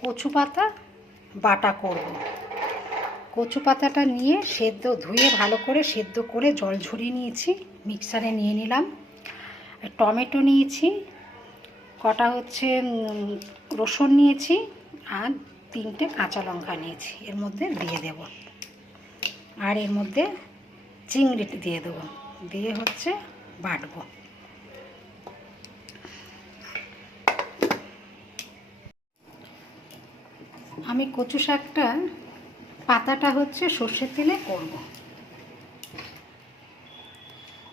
কচু পাতা বাটা করব। কচু পাতাটা নিয়ে ধুয়ে ভালো করে সেদ্ধ করে জল ঝরিয়ে নিয়েছি, মিক্সারে নিয়ে নিলাম। টমেটো নিয়েছি, কটা রসুন নিয়েছি, আর 3টে কাঁচা লঙ্কা নিয়েছি, এর মধ্যে দিয়ে দেব। আর এর মধ্যে চিংড়ি দিয়ে দেবো, দিয়ে বাটবো। আমি কচু শাকটা পাতাটা সর্ষের তেলে করব।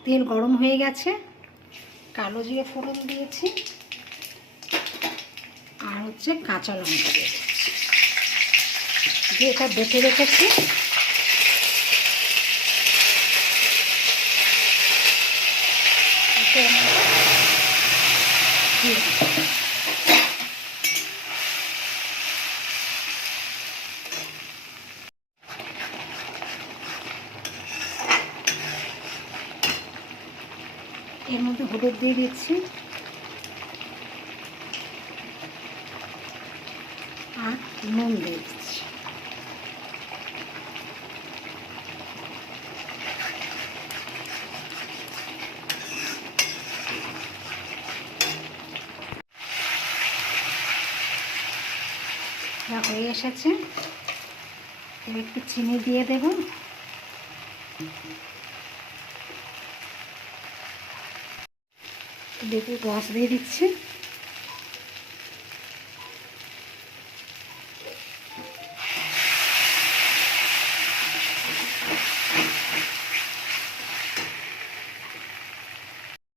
তেল গরম হয়ে গেছে, কালো জিরে ফোড়ন দিয়েছি, আর কাঁচা লঙ্কা দিয়ে দিচ্ছি, দিয়ে এটা বেটে রেখেছি। এর মধ্যে হলুদ দিয়ে দিচ্ছি, আর নুন দিয়ে দিচ্ছি। হয়ে এসেছে, একটু চিনি দিয়ে দেব, লেবুর রস দিয়ে দিচ্ছি।